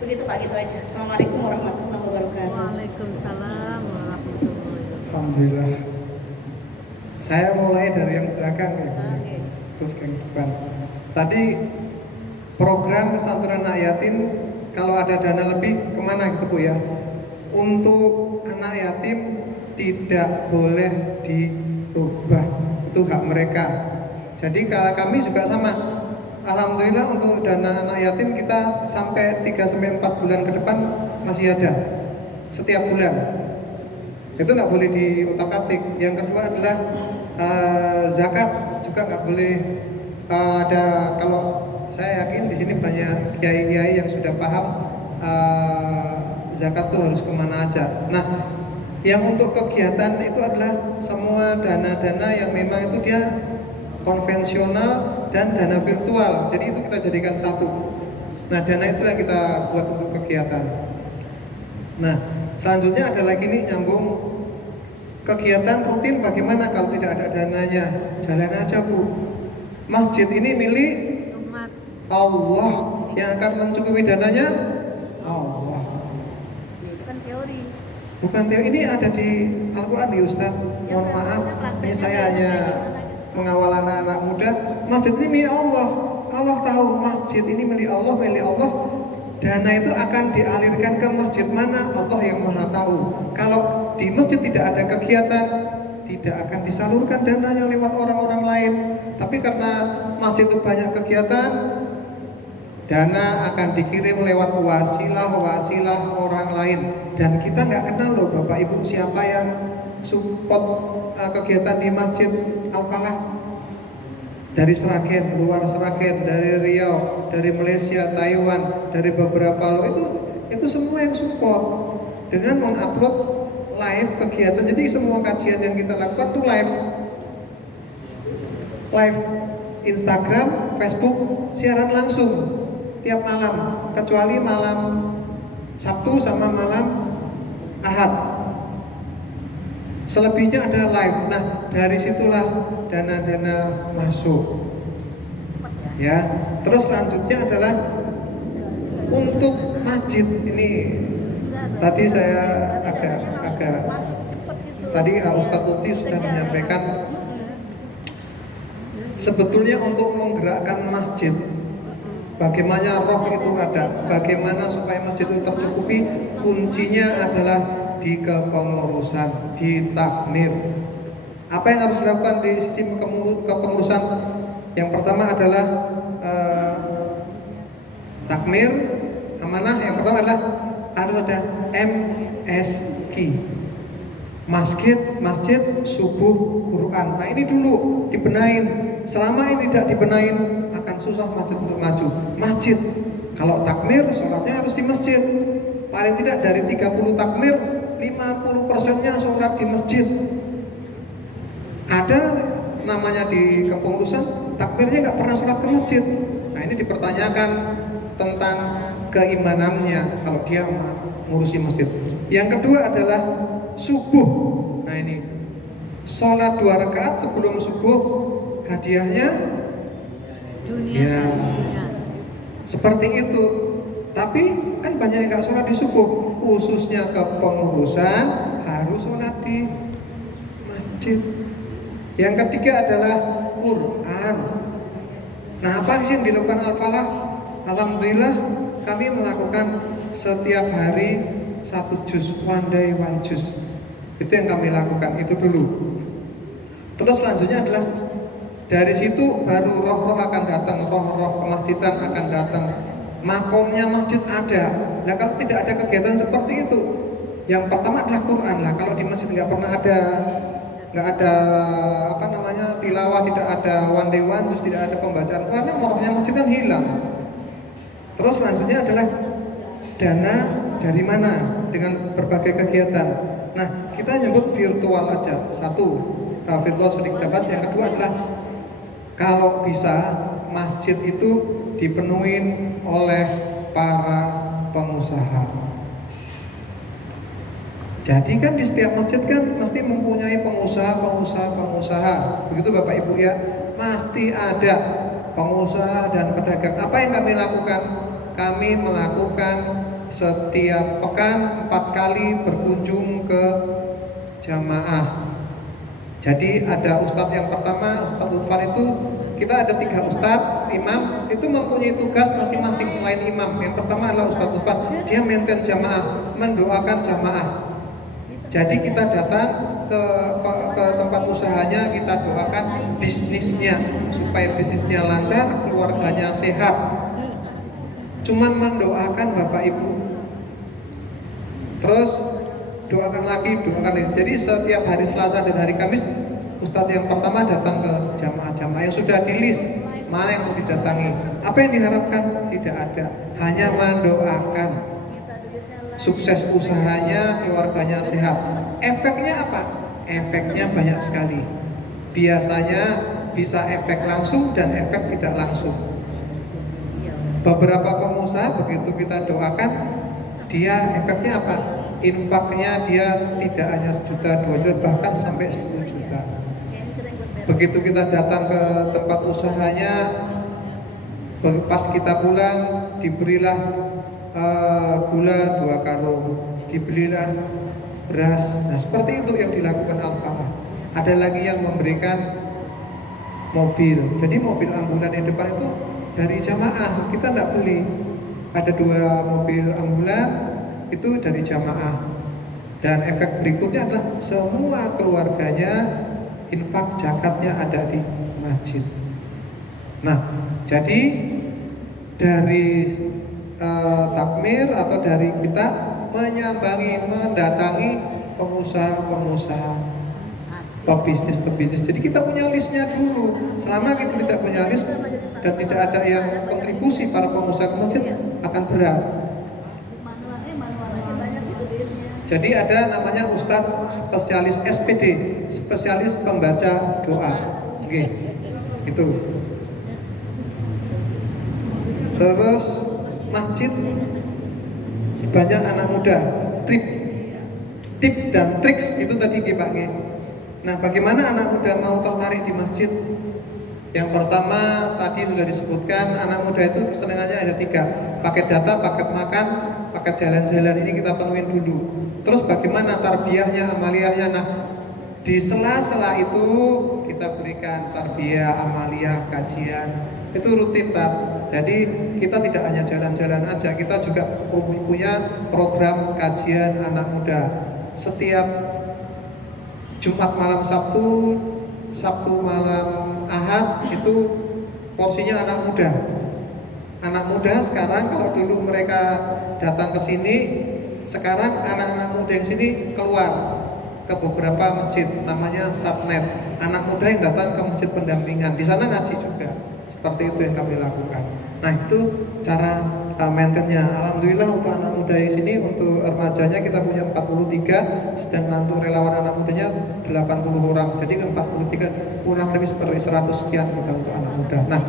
Begitu Pak, gitu aja. Assalamualaikum warahmatullahi wabarakatuh. Waalaikumsalam warahmatullahi wabarakatuh. Alhamdulillah. Saya mulai dari yang belakang ya, Oke. terus ke depan. Tadi program santunan anak yatim, kalau ada dana lebih kemana gitu Bu ya? Untuk anak yatim tidak boleh dirubah, itu hak mereka. Jadi kalau kami juga sama, alhamdulillah untuk dana anak yatim kita sampai 3-4 bulan ke depan masih ada setiap bulan. Itu nggak boleh diutak-atik. Yang kedua adalah zakat juga nggak boleh ada. Kalau saya yakin di sini banyak kiai-kiai yang sudah paham zakat itu harus kemana aja. Nah, yang untuk kegiatan itu adalah semua dana-dana yang memang itu dia konvensional dan dana virtual. Jadi itu kita jadikan satu. Nah, dana itu yang kita buat untuk kegiatan. Nah, selanjutnya ada lagi nih nyambung kegiatan rutin, bagaimana kalau tidak ada dananya? Jalan aja Bu. Masjid ini milik Umat. Allah, yang akan mencukupi dananya Allah. Itu kan teori. Bukan teori, ini ada di Al-Quran nih Ustaz. Mohon maaf, ini saya hanya mengawal anak-anak muda. Masjid ini milik Allah. Allah tahu masjid ini milik Allah, milik Allah. Dana itu akan dialirkan ke masjid mana, Allah yang maha tahu. Kalau di masjid tidak ada kegiatan, tidak akan disalurkan dananya lewat orang-orang lain. Tapi karena masjid itu banyak kegiatan, dana akan dikirim lewat wasilah orang lain. Dan kita nggak kenal loh Bapak Ibu siapa yang support kegiatan di Masjid Al-Falah. Dari Seragen, luar Seragen, dari Riau, dari Malaysia, Taiwan, dari beberapa lo itu semua yang support dengan mengupload live kegiatan. Jadi semua kajian yang kita lakukan tuh live Instagram, Facebook, siaran langsung tiap malam, kecuali malam Sabtu sama malam Ahad. Selebihnya ada live. Nah, dari situlah dana-dana masuk. Ya, terus selanjutnya adalah untuk masjid. Ini tadi saya agak tadi Ustadz Lutfi sudah menyampaikan, sebetulnya untuk menggerakkan masjid, bagaimana roh itu ada, bagaimana supaya masjid itu tercukupi, kuncinya adalah di kepengurusan, di takmir. Apa yang harus dilakukan di sisi kepengurusan? Yang pertama adalah takmir, amanah. Yang pertama adalah harus ada MSQ, masjid subuh Quran. Nah ini dulu dibenain. Selama ini tidak dibenain akan susah masjid untuk maju. Masjid, kalau takmir sholatnya harus di masjid. Paling tidak dari 30 takmir 50%-nya sholat di masjid. Ada namanya di kepengurusan takmirnya nggak pernah sholat ke masjid. Nah ini dipertanyakan tentang keimanannya kalau dia ngurusi masjid. Yang kedua adalah subuh. Nah ini sholat 2 rakaat sebelum subuh, hadiahnya Dunia ya seisinya. seperti itu. Tapi kan banyak yang nggak sholat di subuh, khususnya kepengurusan harus sholat di masjid. Yang ketiga adalah Quran. Nah apa sih yang dilakukan Al-Falah? Alhamdulillah kami melakukan setiap hari 1 juz, one day 1 juz. Itu yang kami lakukan, itu dulu. Terus selanjutnya adalah dari situ baru roh-roh akan datang, roh-roh kemasjidan akan datang. Makomnya masjid ada. Nah kalau tidak ada kegiatan seperti itu, yang pertama adalah Quran lah. Kalau di masjid nggak pernah ada, nggak ada apa namanya tilawah, tidak ada one day one, terus tidak ada pembacaan Quran, rohnya masjid kan hilang. Terus selanjutnya adalah dana dari mana dengan berbagai kegiatan. Nah kita nyebut virtual aja. Satu virtual sedikit bahas. Yang kedua adalah kalau bisa masjid itu dipenuhi oleh para pengusaha. Jadi kan di setiap masjid kan mesti mempunyai pengusaha. Begitu Bapak Ibu ya, pasti ada pengusaha dan pedagang. Apa yang kami lakukan? Kami melakukan setiap pekan 4 kali berkunjung ke jamaah. Jadi ada ustadz yang pertama, Ustadz Lutfan itu, kita ada 3 ustadz, imam, itu mempunyai tugas masing-masing selain imam. Yang pertama adalah Ustadz Lutfan, dia maintain jamaah, mendoakan jamaah. Jadi kita datang ke tempat usahanya, kita doakan bisnisnya supaya bisnisnya lancar, keluarganya sehat. Cuman mendoakan Bapak Ibu. Terus doakan lagi. Jadi setiap hari Selasa dan hari Kamis, ustadz yang pertama datang ke jamaah-jamaah yang sudah di list mana yang mau didatangi. Apa yang diharapkan? Tidak ada, hanya mendoakan sukses usahanya, keluarganya sehat. Efeknya apa? Efeknya banyak sekali. Biasanya bisa efek langsung dan efek tidak langsung. Beberapa pengusaha begitu kita doakan, dia efeknya apa? Infaknya dia tidak hanya 1 juta, 2 juta, bahkan sampai 10 juta. Begitu kita datang ke tempat usahanya, pas kita pulang diberilah gula 2 karung, dibelilah beras. Nah seperti itu yang dilakukan Al-Falah. Ada lagi yang memberikan mobil. Jadi mobil ambulan yang depan itu dari jamaah, kita tidak beli. Ada 2 mobil ambulan itu dari jamaah. Dan efek berikutnya adalah semua keluarganya infak zakatnya ada di masjid. Nah, jadi dari takmir atau dari kita menyambangi, mendatangi pengusaha-pengusaha, pebisnis. Jadi kita punya listnya dulu. Selama kita tidak punya list dan tidak ada yang kontribusi para pengusaha ke masjid, akan berat. Jadi ada namanya Ustadz spesialis SPD, spesialis pembaca doa. Oke, itu. Terus masjid banyak anak muda, tip dan triks itu tadi Pak. Nah, bagaimana anak muda mau tertarik di masjid? Yang pertama tadi sudah disebutkan, anak muda itu kesenangannya ada 3, paket data, paket makan, paket jalan-jalan. Ini kita penuhin dulu. Terus bagaimana tarbiyahnya, amaliyahnya? Nah, di sela-sela itu kita berikan tarbiyah, amaliyah, kajian. Itu rutin Tat. Jadi kita tidak hanya jalan-jalan aja, kita juga punya program kajian anak muda. Setiap Jumat malam Sabtu, Sabtu malam Ahad itu porsinya anak muda. Anak muda sekarang, kalau dulu mereka datang ke sini, sekarang anak-anak muda yang sini keluar ke beberapa masjid, namanya Satnet. Anak muda yang datang ke masjid pendampingan, di sana ngaji juga. Seperti itu yang kami lakukan. Nah itu cara maintainnya. Alhamdulillah untuk anak muda di sini, untuk remajanya kita punya 43, sedangkan untuk relawan anak mudanya 80 orang. Jadi 43 kurang lebih seperti 100 sekian kita untuk anak muda. Nah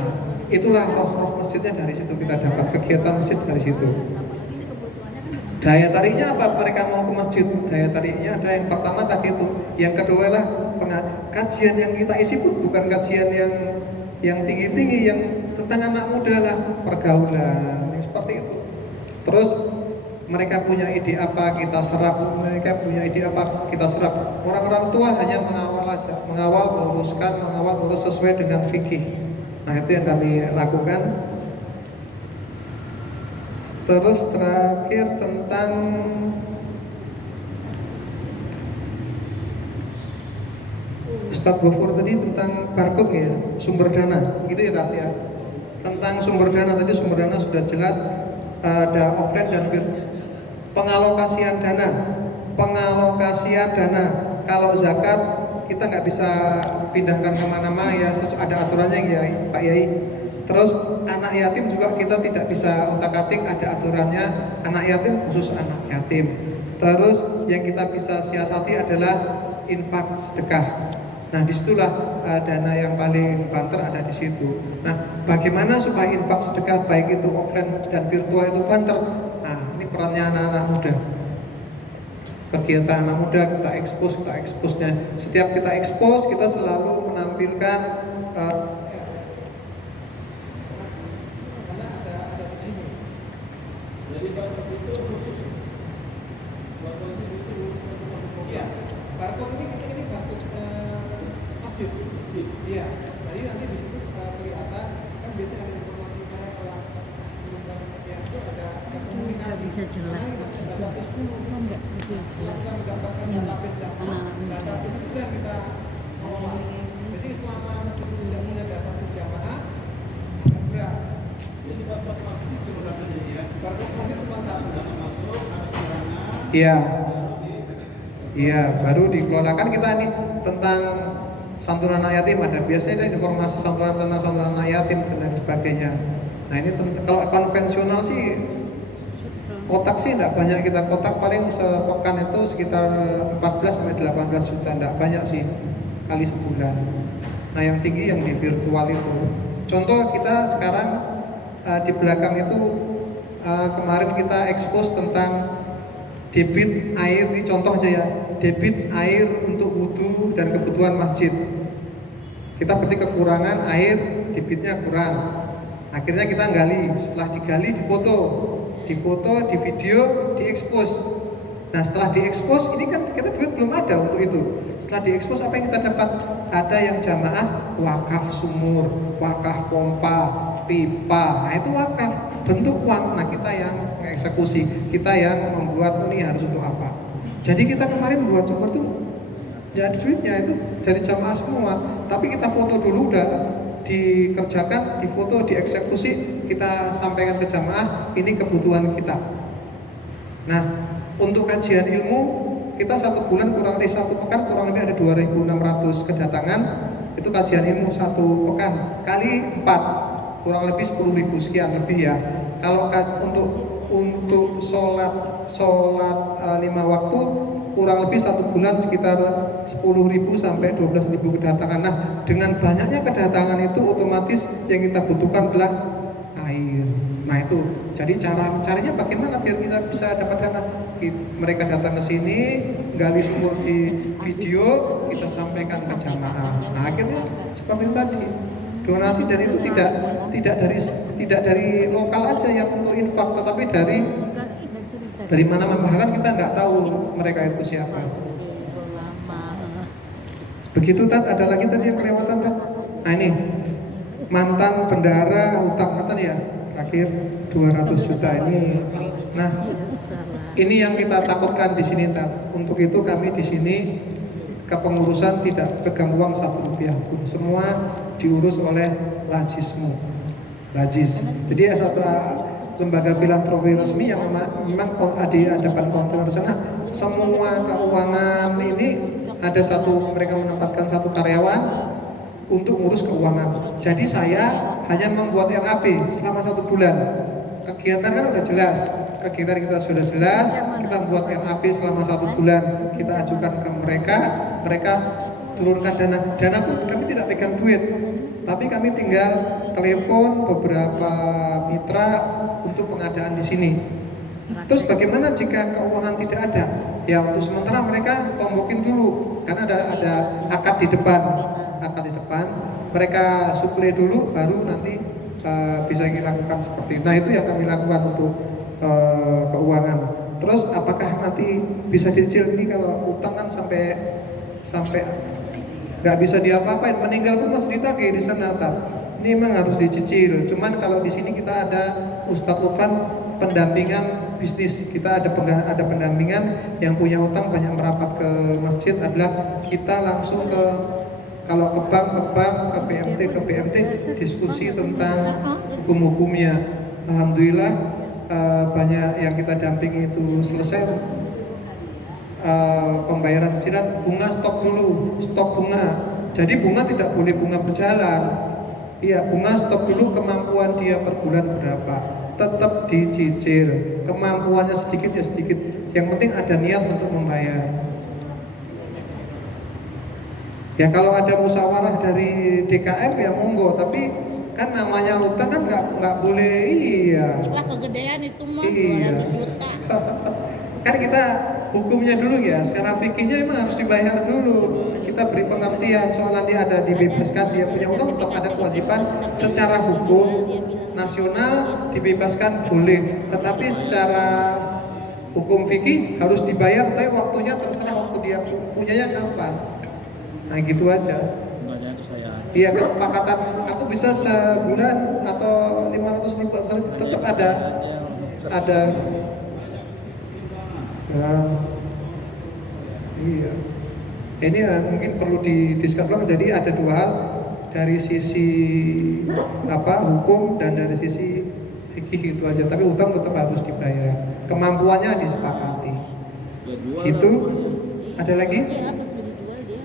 itulah roh masjidnya dari situ, kita dapat kegiatan masjid dari situ. Apalagi ini kebutuhannya kan Daya tariknya apa mereka mau ke masjid? Daya tariknya ada yang pertama tadi itu, yang kedua lah kajian yang kita isi pun bukan kajian yang tinggi-tinggi, yang tentang anak muda lah, pergaulan yang seperti itu. Terus mereka punya ide apa kita serap, mereka punya ide apa kita serap. Orang-orang tua hanya mengawal aja, mengawal, meluruskan, mengawal lurus sesuai dengan fikih. Nah itu yang kami lakukan. Terus terakhir tentang Ustadz Gofur tadi tentang barcode ya, sumber dana, gitu ya tadi ya. Tentang sumber dana tadi, sumber dana sudah jelas, ada offline dan pengalokasian dana. Kalau zakat kita nggak bisa pindahkan kemana-mana ya, ada aturannya ya Pak Yai. Terus anak yatim juga kita tidak bisa otak-atik, ada aturannya. Anak yatim khusus anak yatim. Terus yang kita bisa siasati adalah infak sedekah. Nah disitulah dana yang paling banter ada di situ. Nah bagaimana supaya infak sedekah baik itu offline dan virtual itu banter? Nah ini perannya anak-anak muda. Kegiatan anak muda kita eksposnya. Setiap kita expose kita selalu menampilkan karena ada di sini. Jadi barcode itu khusus. Barcode itu khusus. Iya. Barcode ini barcode masjid. Iya. Jadi nanti di situ kelihatan kan biasanya ada informasi kayak kalau penyumbang sekian itu ada komunikasi. Nggak bisa jelas kok gitu. Bisa nggak gitu jelas. Kita mendapatkan database jamaah. Database itu yang kita kelola. Jadi selama masjid itu tidak punya database jamaah, agak berat. Jadi barcode masjid itu cuma satu ya. Barcode masjid cuma satu. Masuk ada keterangan. Iya. Iya, baru dikelolakan kita nih tentang santunan anak yatim, ada biasanya ada informasi santunan tentang santunan anak yatim dan lain sebagainya. Nah ini kalau konvensional sih kotak sih enggak banyak, kita kotak paling sepekan itu sekitar 14 sampai 18 juta, enggak banyak sih kali sebulan. Nah yang tinggi yang di virtual itu. Contoh kita sekarang di belakang itu kemarin kita expose tentang debit air, ini contoh aja ya, debit air untuk wudhu dan kebutuhan masjid. Kita berarti kekurangan air, debitnya kurang. Akhirnya kita gali, setelah digali difoto, di video, diekspos. Nah setelah diekspos, ini kan kita duit belum ada untuk itu. Setelah diekspos apa yang kita dapat? Ada yang jamaah wakaf sumur, wakaf pompa, pipa. Nah itu wakaf, bentuk uang. Nah kita yang mengeksekusi, kita yang membuat ini harus untuk apa. Jadi kita kemarin buat sumur itu tidak ada duitnya, itu dari jamaah semua. Tapi kita foto dulu, udah dikerjakan, difoto, dieksekusi, kita sampaikan ke jamaah, ini kebutuhan kita. Nah, untuk kajian ilmu, kita satu bulan kurang lebih satu pekan kurang lebih ada 2.600 kedatangan. Itu kajian ilmu satu pekan kali 4 kurang lebih 10.000 sekian lebih ya. Kalau untuk sholat 5 waktu kurang lebih satu bulan sekitar 10.000 sampai 12.000 kedatangan. Nah, dengan banyaknya kedatangan itu otomatis yang kita butuhkan adalah air. Nah itu, jadi caranya bagaimana biar bisa dapat dana? Mereka datang ke sini, gali sumur di video, kita sampaikan ke jamaah. Nah akhirnya seperti itu tadi, donasi dan itu tidak dari lokal aja yang untuk infak, tetapi dari mana, bahkan kita nggak tahu mereka itu siapa. Begitu Tat, ada lagi tadi yang kelewatan Tat. Nah ini mantan bendara utang mantan ya, terakhir 200 juta ini. Nah ini yang kita takutkan di sini Tat. Untuk itu kami di sini kepengurusan tidak pegang uang 1 rupiah pun, semua diurus oleh Lajis. Jadi ya satu lembaga filantropi resmi yang memang di hadapan kontainer sana, semua keuangan ini ada mereka menempatkan satu karyawan untuk ngurus keuangan. Jadi saya hanya membuat RAP selama 1 bulan. Kegiatan kan udah jelas, kegiatan kita sudah jelas, kita buat RAP selama 1 bulan, kita ajukan ke mereka turunkan dana pun kami tidak pegang duit, tapi kami tinggal telepon beberapa mitra untuk pengadaan di sini. Terus bagaimana jika keuangan tidak ada? Ya untuk sementara mereka tombokin dulu, karena ada akad di depan, mereka suplai dulu, baru nanti bisa dilakukan seperti itu. Nah itu yang kami lakukan untuk keuangan. Terus apakah nanti bisa dicicil? Ini kalau utang kan sampai nggak bisa diapa-apain, meninggal pun masih ditagih di sana, Tar. Ini memang harus dicicil. Cuman kalau di sini kita ada Ustadz Lutfan pendampingan bisnis, kita ada pendampingan yang punya utang banyak merapat ke masjid, adalah kita langsung ke kalau ke bank, ke BMT diskusi tentang hukum-hukumnya. Alhamdulillah banyak yang kita dampingi itu selesai pembayaran cicilan. Bunga stop dulu, stop bunga. Jadi bunga tidak boleh bunga berjalan. Iya, bunga stop dulu, kemampuan dia per bulan berapa, tetap dicicil. Kemampuannya sedikit ya sedikit. Yang penting ada niat untuk membayar. Ya kalau ada musyawarah dari DKM ya monggo, tapi kan namanya utang kan nggak boleh. Iya. Lah kegedean itu mah Iya. 200 juta. Kan kita hukumnya dulu ya, secara fikihnya emang harus dibayar dulu. Kita beri pengertian soal nanti ada dibebaskan, dia punya utang tetap ada kewajiban secara hukum nasional dibebaskan boleh, tetapi secara hukum fikih harus dibayar, tapi waktunya terserah waktu dia punyanya kapan. Nah gitu aja. Iya, kesepakatan aku bisa sebulan atau 500 ribu tetap ada. Iya. Ini mungkin perlu didiskusikan. Jadi ada dua hal, dari sisi hukum dan dari sisi fikih itu aja. Tapi utang tetap harus dibayar. Kemampuannya disepakati. Gitu. Ada lagi? Ya, pas udah dijual dia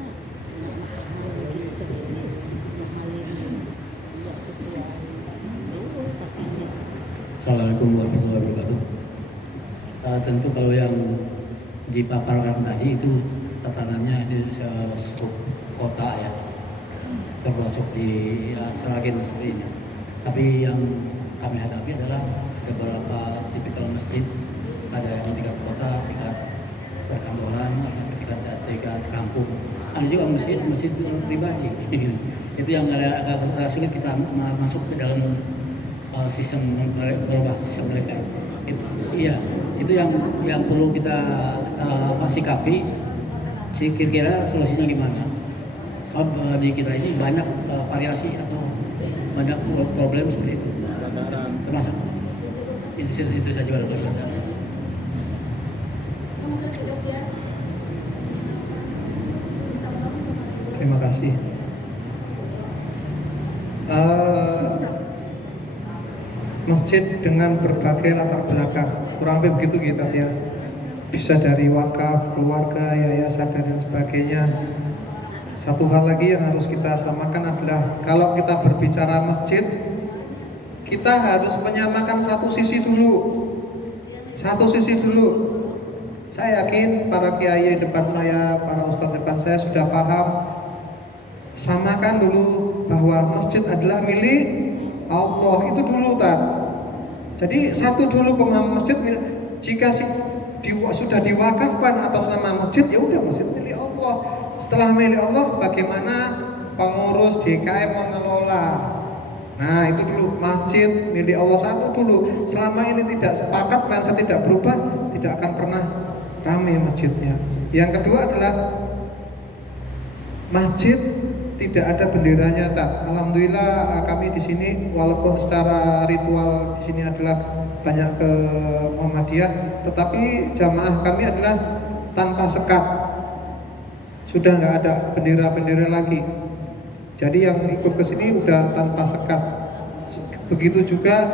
Assalamualaikum warahmatullahi wabarakatuh. Tentu kalau yang dipaparkan tadi itu tatanannya di skop kota ya, termasuk di Seragen seperti ini. Tapi yang kami hadapi adalah beberapa tipikal masjid, ada yang tingkat kota, tingkat perkantoran, tingkat kampung. Ada juga masjid pribadi. Itu yang agak sulit kita masuk ke dalam sistem mereka. Iya, itu yang perlu kita sikapi. Kira-kira solusinya gimana? Sebab di kita ini banyak variasi atau banyak problem seperti itu. Termasuk itu saja. Terima kasih. Masjid dengan berbagai latar belakang, kurang lebih begitu kita ya. Bisa dari wakaf, keluarga, yayasan dan lain sebagainya. Satu hal lagi yang harus kita samakan adalah kalau kita berbicara masjid, kita harus menyamakan satu sisi dulu. Saya yakin para kiai depan saya, para ustadz depan saya sudah paham. Samakan dulu bahwa masjid adalah milik Allah, itu dulu Jadi satu dulu pemahaman masjid. Jika sudah diwakafkan atas nama masjid, ya udah masjid milik Allah. Setelah milik Allah, bagaimana pengurus DKM mengelola? Nah itu dulu, masjid milik Allah satu dulu. Selama ini tidak sepakat, mindset tidak berubah, tidak akan pernah ramai masjidnya. Yang kedua adalah masjid tidak ada benderanya, Alhamdulillah kami di sini walaupun secara ritual di sini adalah banyak ke Muhammadiyah, tetapi jamaah kami adalah tanpa sekat. Sudah nggak ada bendera-bendera lagi. Jadi yang ikut ke sini udah tanpa sekat. Begitu juga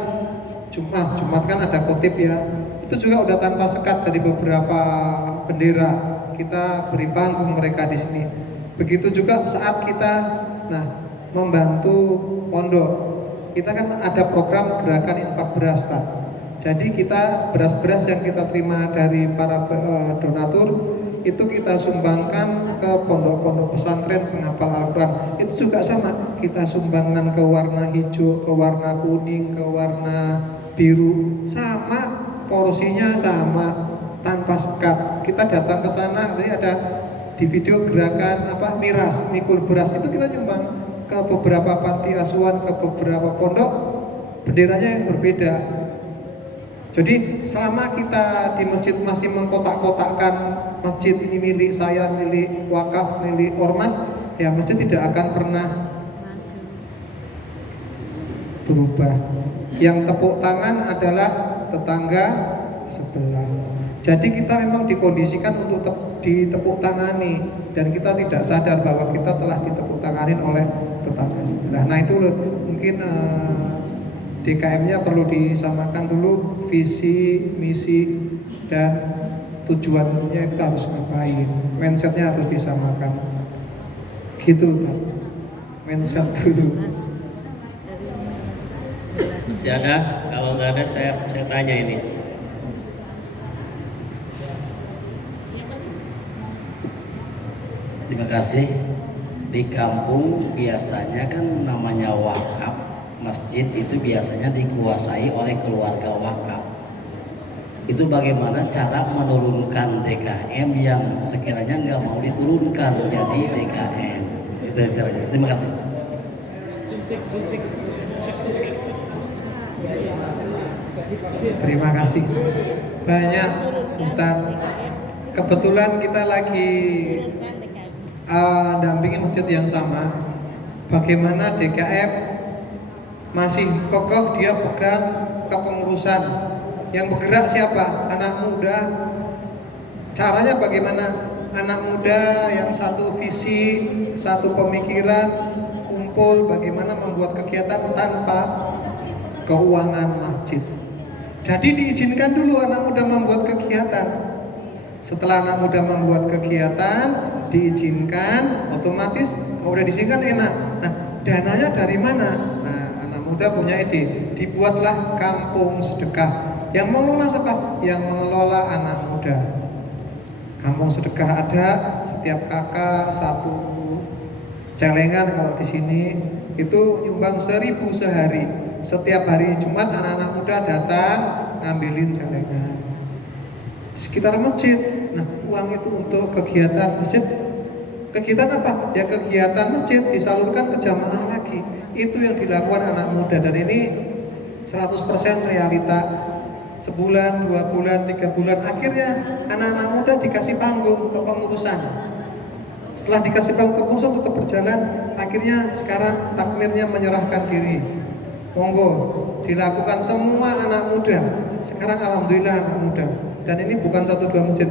Jumat kan ada khotib ya. Itu juga udah tanpa sekat dari beberapa bendera. Kita beri panggung mereka di sini. Begitu juga saat kita membantu pondok, kita kan ada program gerakan infak beras, Jadi kita beras-beras yang kita terima dari para donatur itu kita sumbangkan ke pondok-pondok pesantren penghafal Al-Quran. Itu juga sama, kita sumbangkan ke warna hijau, ke warna kuning, ke warna biru, sama porsinya sama, tanpa sekat. Kita datang ke sana, tadi ada di video gerakan miras, mikul beras, itu kita nyumbang ke beberapa panti asuhan, ke beberapa pondok, benderanya yang berbeda. Jadi selama kita di masjid masih mengkotak-kotakkan masjid ini milik saya, milik wakaf, milik ormas, ya masjid tidak akan pernah berubah. Yang tepuk tangan adalah tetangga sebelah. Jadi kita memang dikondisikan untuk ditepuk tangani, dan kita tidak sadar bahwa kita telah ditepuk tanganin oleh tetangga sebelah. Nah itu mungkin DKM-nya perlu disamakan dulu, visi, misi, dan tujuannya itu harus ngapain, mindsetnya harus disamakan. Gitu kan, mindset dulu. Masih ada? Kalau nggak ada saya tanya ini. Terima kasih. Di kampung biasanya kan namanya wakaf, masjid itu biasanya dikuasai oleh keluarga wakaf. Itu bagaimana cara menurunkan DKM yang sekiranya nggak mau diturunkan jadi DKM? Itu caranya. Terima kasih. Terima kasih banyak Ustadz. Kebetulan kita lagi dampingi masjid yang sama. Bagaimana DKM masih kokoh dia pegang kepengurusan. Yang bergerak siapa? Anak muda. Caranya bagaimana? Anak muda yang satu visi, satu pemikiran, kumpul bagaimana membuat kegiatan tanpa keuangan masjid. Jadi diizinkan dulu anak muda membuat kegiatan. Setelah anak muda membuat kegiatan, diizinkan, otomatis udah diizinkan enak. Nah, dananya dari mana? Nah, anak muda punya ide, dibuatlah kampung sedekah. Yang mengelola siapa? Yang mengelola anak muda. Kampung sedekah ada, setiap kakak satu celengan. Kalau di sini itu nyumbang 1.000 sehari. Setiap hari Jumat anak-anak muda datang ngambilin celengan di sekitar masjid. Nah, uang itu untuk kegiatan masjid. Kegiatan apa? Ya kegiatan masjid disalurkan ke jamaah lagi. Itu yang dilakukan anak muda, dan ini 100% realita. Sebulan, 2 bulan, 3 bulan, akhirnya anak-anak muda dikasih panggung ke pengurusan. Setelah dikasih panggung ke pengurusan tetap berjalan, akhirnya sekarang takmirnya menyerahkan diri. Monggo dilakukan semua anak muda. Sekarang alhamdulillah anak muda. Dan ini bukan 1-2 masjid.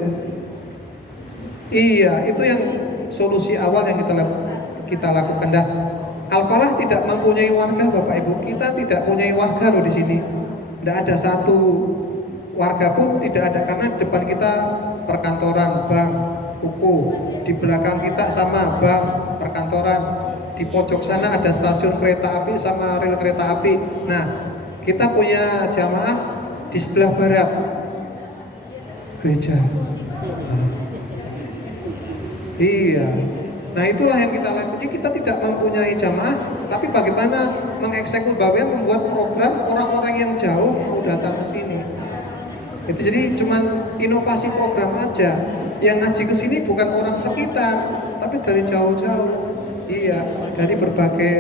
Iya, itu yang solusi awal yang kita lakukan. Dah, Al-Falah tidak mempunyai warga, Bapak Ibu. Kita tidak punya warga loh di sini. Tidak ada satu warga pun tidak ada, karena di depan kita perkantoran, bank, UKO. Di belakang kita sama bank, perkantoran. Di pojok sana ada stasiun kereta api sama rel kereta api. Nah, kita punya jamaah di sebelah barat, gereja. Iya. Nah, itulah yang kita lakukan. Jadi kita tidak mempunyai jamaah, tapi bagaimana mengeksekusi, bagaimana membuat program orang-orang yang jauh mau datang ke sini. Itu jadi cuman inovasi program aja. Yang ngaji ke sini bukan orang sekitar, tapi dari jauh-jauh. Iya, dari berbagai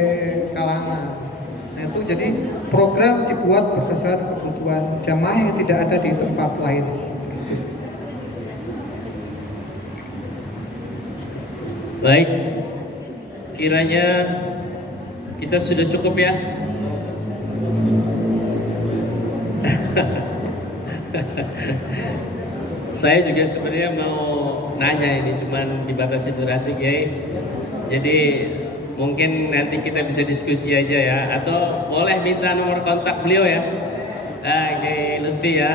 kalangan. Nah, itu jadi program dibuat berdasarkan kebutuhan jamaah yang tidak ada di tempat lain. Baik, kiranya kita sudah cukup ya. Saya juga sebenarnya mau nanya ini, cuman dibatasi durasi, Kiai. Jadi mungkin nanti kita bisa diskusi aja ya, atau boleh minta nomor kontak beliau ya, Kiai Lutfi ya.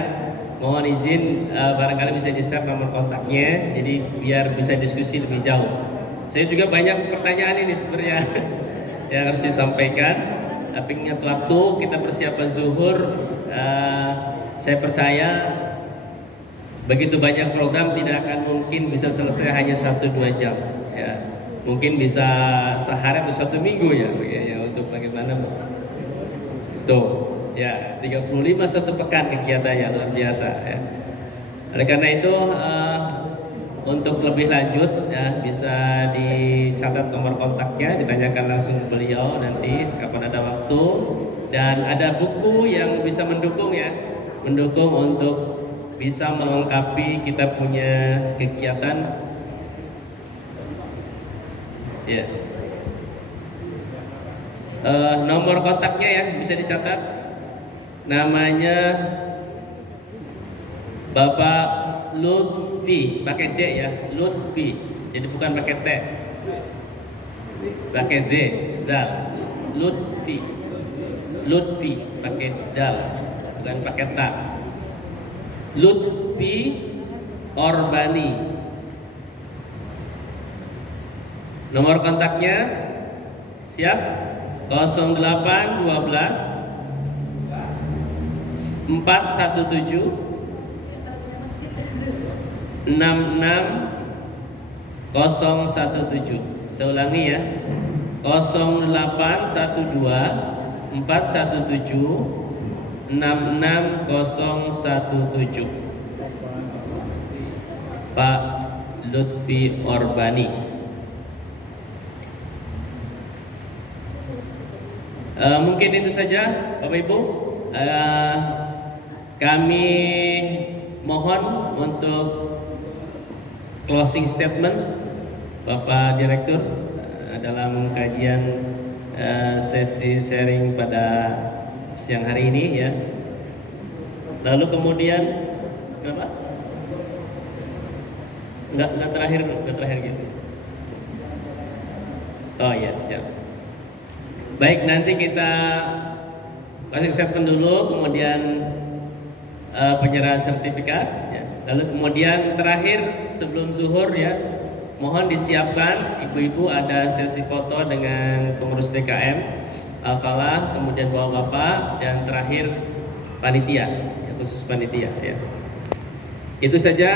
Mohon izin barangkali bisa di-share nomor kontaknya, jadi biar bisa diskusi lebih jauh. Saya juga banyak pertanyaan ini sebenarnya yang harus disampaikan, tapi ingat waktu kita persiapan zuhur. Saya percaya begitu banyak program tidak akan mungkin bisa selesai hanya 1-2 jam ya. Mungkin bisa sehari atau 1 minggu ya, untuk bagaimana tuh ya 35 1 pekan kegiatan yang luar biasa ya. Oleh karena itu untuk lebih lanjut ya bisa dicatat nomor kontaknya, ditanyakan langsung ke beliau nanti kapan ada waktu, dan ada buku yang bisa mendukung ya, mendukung untuk bisa melengkapi kita punya kegiatan ya. Nomor kontaknya ya bisa dicatat, namanya Bapak Lutfi, pakai D ya, Lutfi, jadi bukan pakai T, pakai D, dal, Lutfi, Lutfi, pakai dal, bukan pakai ta, Lutfi Orbani. Nomor kontaknya siap, 0812 417 66017. Saya ulangi ya, 0812 417 66017. Pak Lutfi Orbani. Mungkin itu saja Bapak Ibu. Kami mohon untuk closing statement Bapak Direktur dalam kajian sesi sharing pada siang hari ini ya. Lalu kemudian kenapa? Enggak terakhir gitu. Oh iya, siap. Baik, nanti kita closing statement dulu, kemudian penyerahan sertifikat ya. Lalu kemudian terakhir sebelum zuhur ya, mohon disiapkan ibu-ibu ada sesi foto dengan pengurus DKM Al-Falah, kemudian bapak-bapak, dan terakhir panitia ya, khusus panitia ya. Itu saja